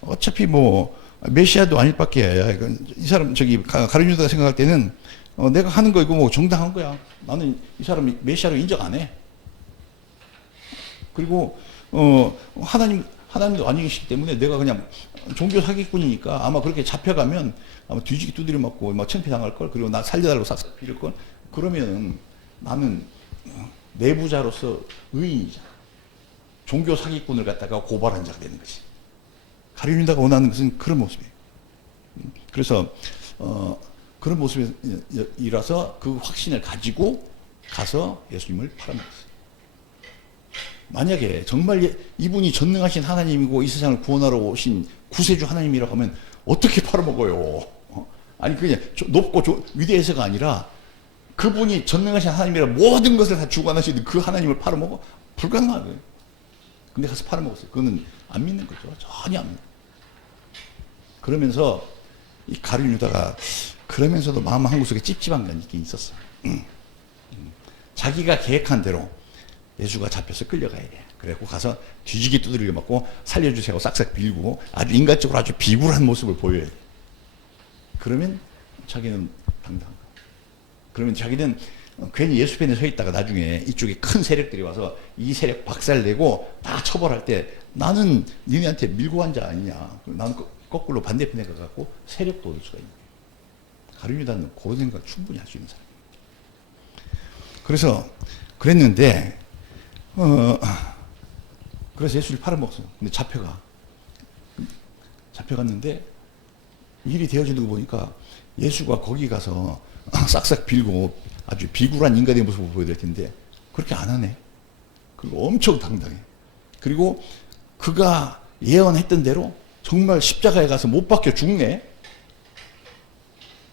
어차피 뭐 메시아도 아닐 밖에 이 사람 가룟 유다가 생각할 때는 내가 하는 거 이거 뭐 정당한 거야. 나는 이 사람이 메시아로 인정 안 해. 그리고 하나님도 아니시기 때문에 내가 그냥 종교 사기꾼이니까 아마 그렇게 잡혀가면 아마 뒤지기 두드려 맞고 막 창피당할 걸. 그리고 나 살려달라고 싹싹 빌을 걸. 그러면은 나는 내부자로서 의인이잖아. 종교 사기꾼을 갖다가 고발한 자가 되는 거지. 가룟 유다가 원하는 것은 그런 모습이에요. 그래서 그런 모습이라서 그 확신을 가지고 가서 예수님을 팔아먹었어요. 만약에 정말 이분이 전능하신 하나님이고 이 세상을 구원하러 오신 구세주 하나님이라고 하면 어떻게 팔아먹어요? 아니 그냥 높고 위대해서가 아니라 그분이 전능하신 하나님이라 모든 것을 다 주관하시는 그 하나님을 팔아먹어? 불가능한 거예요. 근데 가서 팔아먹었어요. 그거는 안 믿는 거죠. 전혀 안 믿는. 그러면서 이 가룟 유다가 그러면서도 마음 한구석에 찝찝한 게 있긴 있었어요. 자기가 계획한 대로 예수가 잡혀서 끌려가야 돼. 그래갖고 가서 뒤지게 두드려 맞고 살려주세요 싹싹 빌고 아주 인간적으로 아주 비굴한 모습을 보여야 돼. 그러면 자기는 당당한 거야. 그러면 자기는 괜히 예수 편에 서 있다가 나중에 이쪽에 큰 세력들이 와서 이 세력 박살내고 다 처벌할 때 나는 니네한테 밀고 간 자 아니냐. 나는 거꾸로 반대편에 가갖고 세력도 얻을 수가 있는 거예요. 가룟유다는 그런 생각을 충분히 할 수 있는 사람이에요. 그래서 그랬는데 그래서 예수를 팔아먹었어요. 근데 잡혀갔는데 일이 되어지는 거 보니까 예수가 거기 가서 싹싹 빌고 아주 비굴한 인간의 모습을 보여드릴 텐데 그렇게 안 하네. 그리고 엄청 당당해. 그리고 그가 예언했던 대로 정말 십자가에 가서 못 박혀 죽네.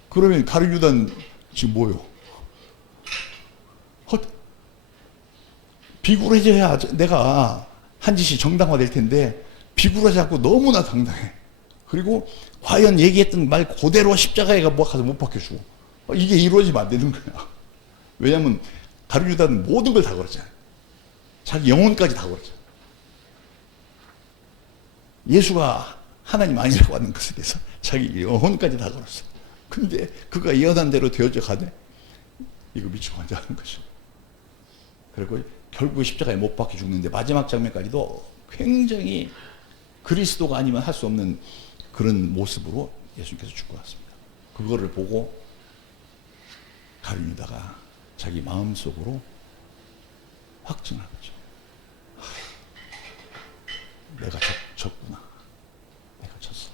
그러면 가룟유다는 지금 뭐요? 비굴해져야 내가 한 짓이 정당화될 텐데 비굴하지 않고 너무나 당당해. 그리고 과연 얘기했던 말 그대로 십자가에 가서 못 박혀 죽어. 이게 이루어지면 안 되는 거야. 왜냐하면 가룟유다는 모든 걸 다 걸었잖아요. 자기 영혼까지 다 걸었잖아요. 예수가 하나님 아니라고 하는 것에 대해서 자기 영혼까지 다 걸었어. 근데 그가 예언한 대로 되어져 가네. 이거 미치고 앉아하는 것이죠. 그리고 결국 십자가에 못 박혀 죽는데 마지막 장면까지도 굉장히 그리스도가 아니면 할 수 없는 그런 모습으로 예수님께서 죽고 왔습니다. 그거를 보고 가룟유다가 자기 마음속으로 확증한 거죠. 내가 졌구나. 내가 졌어.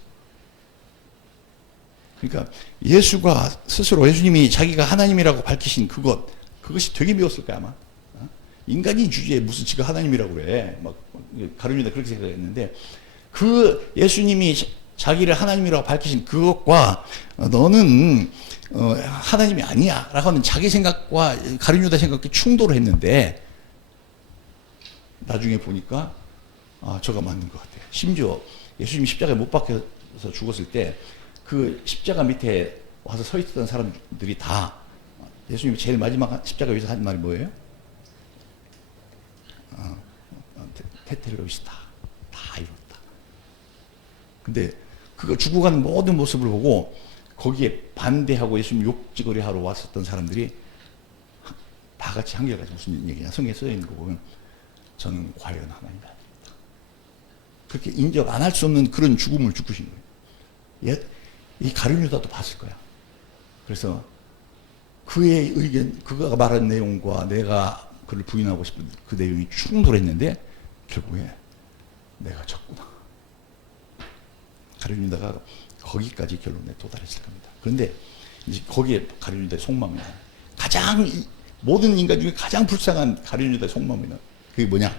그러니까 예수가 스스로 예수님이 자기가 하나님이라고 밝히신 그것이 되게 미웠을 거야 아마. 인간이 주제에 무슨 지가 하나님이라고 그래. 막 가룟유다 그렇게 생각했는데 그 예수님이 자기를 하나님이라고 밝히신 그것과 너는 하나님이 아니야 라고 하는 자기 생각과 가룟유다 생각이 충돌을 했는데 나중에 보니까 저가 맞는 것 같아요. 심지어 예수님이 십자가에 못 박혀서 죽었을 때 그 십자가 밑에 와서 서 있었던 사람들이 다 예수님이 제일 마지막 십자가 위에서 한 말이 뭐예요? 테텔로이시다. 다 이뤘다. 근데 그거 죽어가는 모든 모습을 보고 거기에 반대하고 예수님 욕지거리 하러 왔었던 사람들이 다 같이 한결같이 무슨 얘기냐. 성경에 써 있는 거 보면 저는 과연 하나님이 아닙니다. 그렇게 인정 안 할 수 없는 그런 죽음을 죽으신 거예요. 이 가룟유다도 봤을 거야. 그래서 그의 의견, 그가 말한 내용과 내가 그를 부인하고 싶은 그 내용이 충돌했는데 결국에 내가 졌구나. 가룟유다가 거기까지 결론에 도달했을 겁니다. 그런데 이제 거기에 가룟유다의 속마음이 나요. 모든 인간 중에 가장 불쌍한 가룟유다의 속마음이 나요. 그게 뭐냐?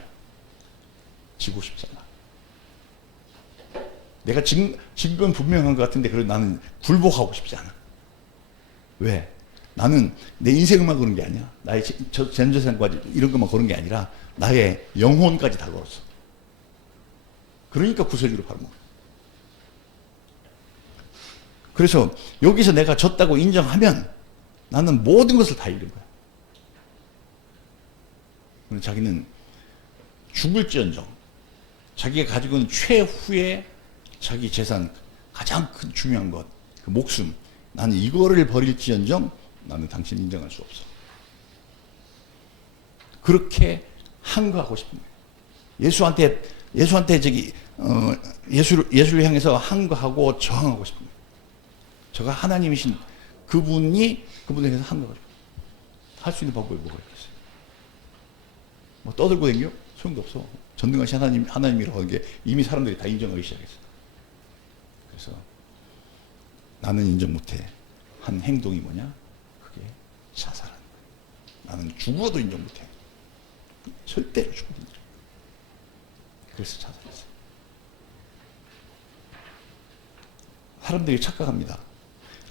지고 싶잖아. 내가 증거는 분명한 것 같은데 그래도 나는 굴복하고 싶지 않아. 왜? 나는 내 인생만 거는 게 아니야. 나의 전재산까지 이런 것만 거는 게 아니라 나의 영혼까지 다 걸었어. 그러니까 구세주를 팔아먹어. 그래서 여기서 내가 졌다고 인정하면 나는 모든 것을 다 잃은 거야. 자기는 죽을지언정 자기가 가지고 있는 최후의 자기 재산 가장 큰 중요한 것, 그 목숨, 나는 이거를 버릴지언정 나는 당신 인정할 수 없어. 그렇게 항거하고 싶은 거예요. 예수한테 예수를 향해서 항거하고 저항하고 싶은 거예요. 저가 하나님이신 그분에 대해서 항거하고 싶어요. 할 수 있는 방법이 뭐가 있겠어요? 뭐 떠들고 다녀? 소용도 없어. 전능하신 하나님이라고 하는 게 이미 사람들이 다 인정하기 시작했어. 그래서 나는 인정 못해 한 행동이 뭐냐? 그게 자살하는 거야. 나는 죽어도 인정 못해. 절대로 죽어도 인정. 그래서 자살했어. 사람들이 착각합니다.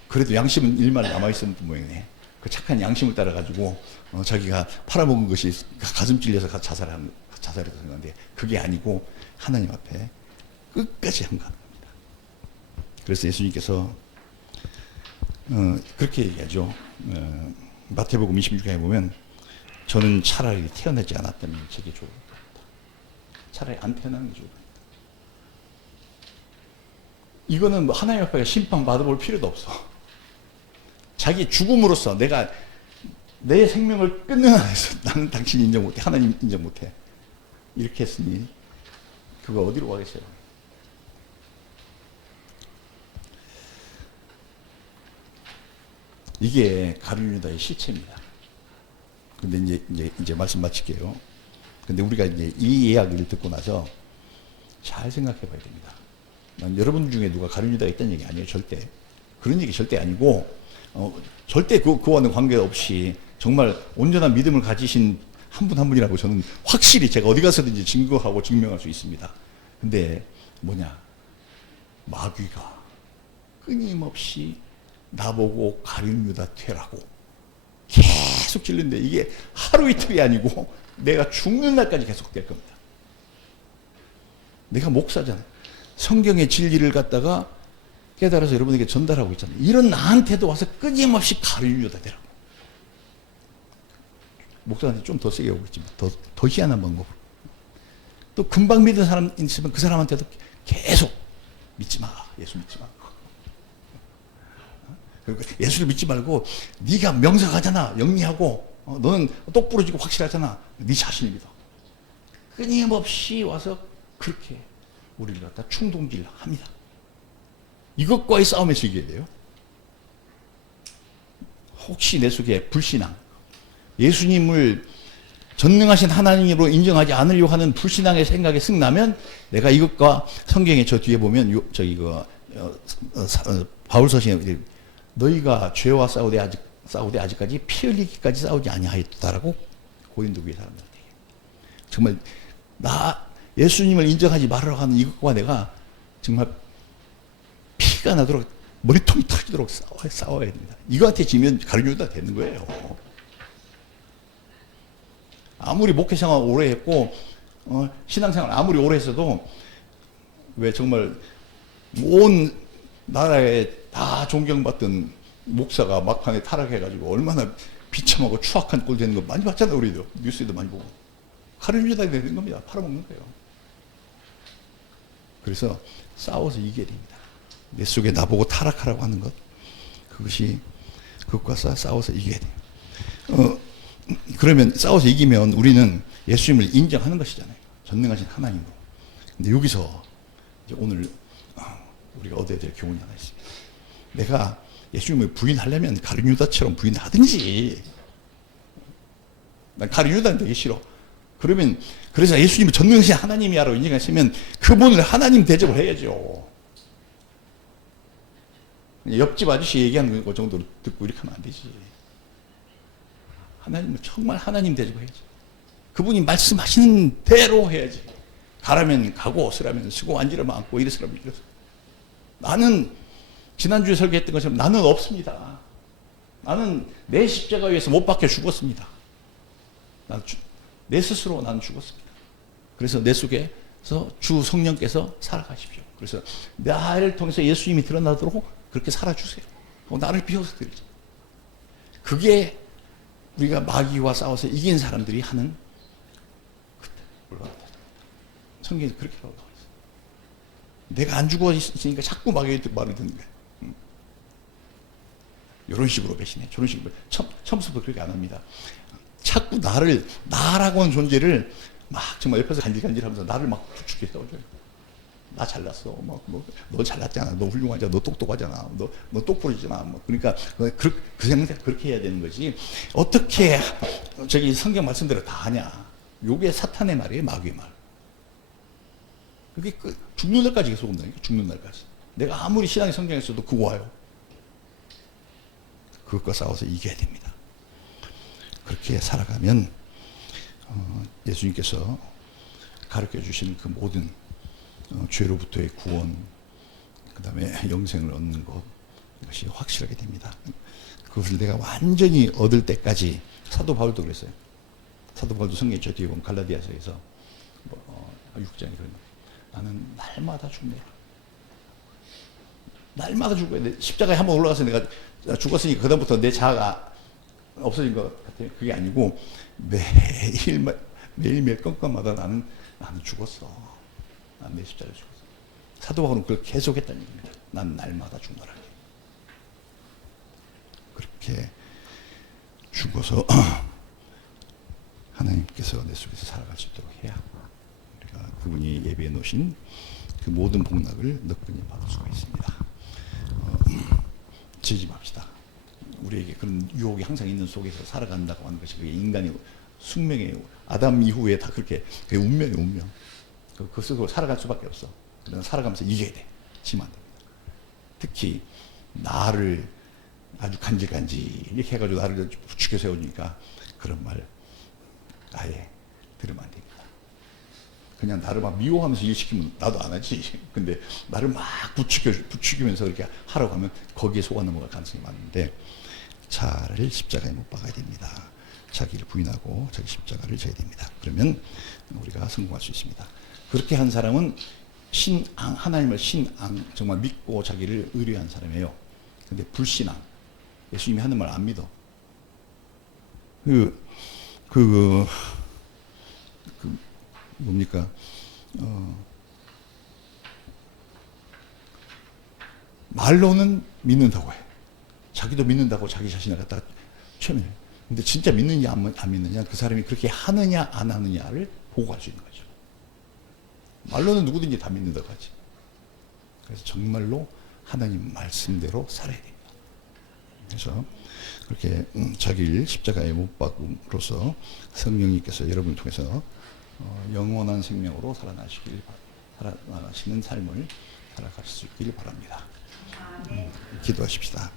그래도 양심은 일말 남아있으면 모양이네. 그 착한 양심을 따라가지고 자기가 팔아먹은 것이 가슴 찔려서 자살했다고 생각하는데 그게 아니고 하나님 앞에 끝까지 항거하는 겁니다. 그래서 예수님께서 그렇게 얘기하죠. 마태복음 26장에 보면 저는 차라리 태어나지 않았다면 저게 좋을 것 같다. 차라리 안 태어나는 게 좋을 것 같다. 이거는 뭐 하나님 앞에 심판 받아볼 필요도 없어. 자기 죽음으로써 내가 내 생명을 끊는 한에서 나는 당신 인정 못해. 하나님 인정 못해. 이렇게 했으니 그거 어디로 가겠어요? 이게 가룟유다의 실체입니다. 근데 이제 말씀 마칠게요. 근데 우리가 이제 이 이야기를 듣고 나서 잘 생각해 봐야 됩니다. 난 여러분 중에 누가 가룟유다가 있다는 얘기 아니에요. 절대. 그런 얘기 절대 아니고, 절대 그와는 관계없이 정말 온전한 믿음을 가지신 한 분 한 분이라고 저는 확실히 제가 어디 가서든지 증거하고 증명할 수 있습니다. 근데 뭐냐? 마귀가 끊임없이 나보고 가룟유다 되라고 계속 찔른데 이게 하루 이틀이 아니고 내가 죽는 날까지 계속 될 겁니다. 내가 목사잖아요. 성경의 진리를 갖다가 깨달아서 여러분에게 전달하고 있잖아요. 이런 나한테도 와서 끊임없이 가룟유다 되라고. 목사한테 좀 더 세게 오겠지만 더 희한한 방법으로. 또 금방 믿은 사람 있으면 그 사람한테도 계속 믿지 마. 예수 믿지 마. 예수를 믿지 말고 네가 명석하잖아. 영리하고 너는 똑부러지고 확실하잖아. 네 자신을 믿어. 끊임없이 와서 그렇게 우리를 갖다 충동질합니다. 이것과의 싸움에서 이겨야 돼요. 혹시 내 속에 불신앙, 예수님을 전능하신 하나님으로 인정하지 않으려고 하는 불신앙의 생각이 승나면 내가 이것과 성경에 저 뒤에 보면 바울 서신에 너희가 죄와 싸우되 아직까지 피 흘리기까지 싸우지 아니하였다라고 고린도 교회 사람들한테 정말 예수님을 인정하지 말으라고 하는 이것과 내가 정말 피가 나도록 머리통이 터지도록 싸워야 됩니다. 이거한테 지면 가룟유다 되는 거예요. 아무리 목회생활 오래 했고 신앙생활 아무리 오래 했어도 왜 정말 온 나라에 다 존경받던 목사가 막판에 타락해가지고 얼마나 비참하고 추악한 꼴 되는 거 많이 봤잖아요. 우리도 뉴스에도 많이 보고. 가룟유다 되는 겁니다. 팔아먹는 거예요. 그래서 싸워서 이겨야 됩니다. 내 속에 나보고 타락하라고 하는 것, 그것과 싸워서 이겨야 돼요. 그러면 싸워서 이기면 우리는 예수님을 인정하는 것이잖아요. 전능하신 하나님으로. 근데 여기서 이제 오늘 우리가 얻어야 될 교훈이 하나 있습니다. 내가 예수님을 부인하려면 가룟유다처럼 부인하든지. 난 가룟유다는 되기 싫어. 그래서 예수님을 전능하신 하나님이라고 인정했으면 그분을 하나님 대접을 해야죠. 옆집 아저씨 얘기하는 것 정도로 듣고 이렇게 하면 안 되지. 하나님을 정말 하나님 대접해야지. 그분이 말씀하시는 대로 해야지. 가라면 가고 쓰라면 쓰고 앉으라면 앉고 이래서라면 이래서. 나는 지난주에 설교했던 것처럼 나는 없습니다. 나는 내 십자가 위에서 못 박혀 죽었습니다. 내 스스로 나는 죽었습니다. 그래서 내 속에서 주 성령께서 살아가십시오. 그래서 나를 통해서 예수님이 드러나도록 그렇게 살아주세요. 나를 비워서 드리죠. 그게 우리가 마귀와 싸워서 이긴 사람들이 하는 올라간다. 성경에 그렇게 올라가 있어요. 내가 안 죽어 있으니까 자꾸 마귀의 말을 듣는 거예요. 이런 식으로 배신해. 저런 식으로. 처음부터 그렇게 안 합니다. 자꾸 나라고 하는 존재를 막 정말 옆에서 간질간질 하면서 나를 막 부축해 싸워줘요. 나 잘났어. 너 잘났잖아. 너 훌륭하잖아. 너 똑똑하잖아. 너 똑부러지잖아. 그러니까 그 생각 그렇게 해야 되는 거지. 어떻게 저기 성경 말씀대로 다 하냐. 요게 사탄의 말이에요. 마귀의 말. 그게 죽는 날까지 계속 온다니까. 죽는 날까지. 내가 아무리 신앙의 성경에 써도 그거 와요. 그것과 싸워서 이겨야 됩니다. 그렇게 살아가면 예수님께서 가르쳐 주시는 그 모든 죄로부터의 구원, 그 다음에 영생을 얻는 것, 이것이 확실하게 됩니다. 그것을 내가 완전히 얻을 때까지, 사도 바울도 그랬어요. 사도 바울도 성경에 저 뒤에 보면 갈라디아서에서 6장에 그런 나는 날마다 죽네라. 날마다 죽어야 돼. 십자가에 한번 올라가서 내가 죽었으니까 그다음부터 내 자아가 없어진 것 같아요. 그게 아니고 매일매일 건건마다 나는 죽었어. 난 내 십자가에 죽었어. 사도 바울은 그걸 계속했다는 얘기입니다. 난 날마다 죽노라. 그렇게 죽어서 하나님께서 내 속에서 살아갈 수 있도록 해야 우리가 그분이 예비해 놓으신 그 모든 복락을 너끈히 받을 수가 있습니다. 지짐합시다. 우리에게 그런 유혹이 항상 있는 속에서 살아간다고 하는 것이 그게 인간의 숙명이에요. 아담 이후에 다 그렇게 그게 운명이에요. 운명. 그 속으로 살아갈 수밖에 없어. 그러나 살아가면서 이겨야 돼. 지면 안 됩니다. 특히 나를 아주 간질간질 이렇게 해가지고 나를 부추겨 세우니까 그런 말 아예 들으면 안 됩니다. 그냥 나를 막 미워하면서 일 시키면 나도 안 하지. 근데 나를 막 부추기면서 그렇게 하라고 하면 거기에 속아 넘어갈 가능성이 많은데 자를 십자가에 못 박아야 됩니다. 자기를 부인하고 자기 십자가를 져야 됩니다. 그러면 우리가 성공할 수 있습니다. 그렇게 한 사람은 신앙, 하나님을 신앙, 정말 믿고 자기를 의뢰한 사람이에요. 근데 불신앙, 예수님이 하는 말 안 믿어. 뭡니까? 말로는 믿는다고 해. 자기도 믿는다고 자기 자신을 갖다가 최면해. 근데 진짜 믿느냐 안 믿느냐, 그 사람이 그렇게 하느냐 안 하느냐를 보고 할 수 있는 거죠. 말로는 누구든지 다 믿는다고 하지. 그래서 정말로 하나님 말씀대로 살아야 됩니다. 그래서 그렇게 자기를 십자가에 못 박음으로써 성령님께서 여러분을 통해서 영원한 생명으로 살아나시는 삶을 살아갈 수 있길 바랍니다. 기도하십시다.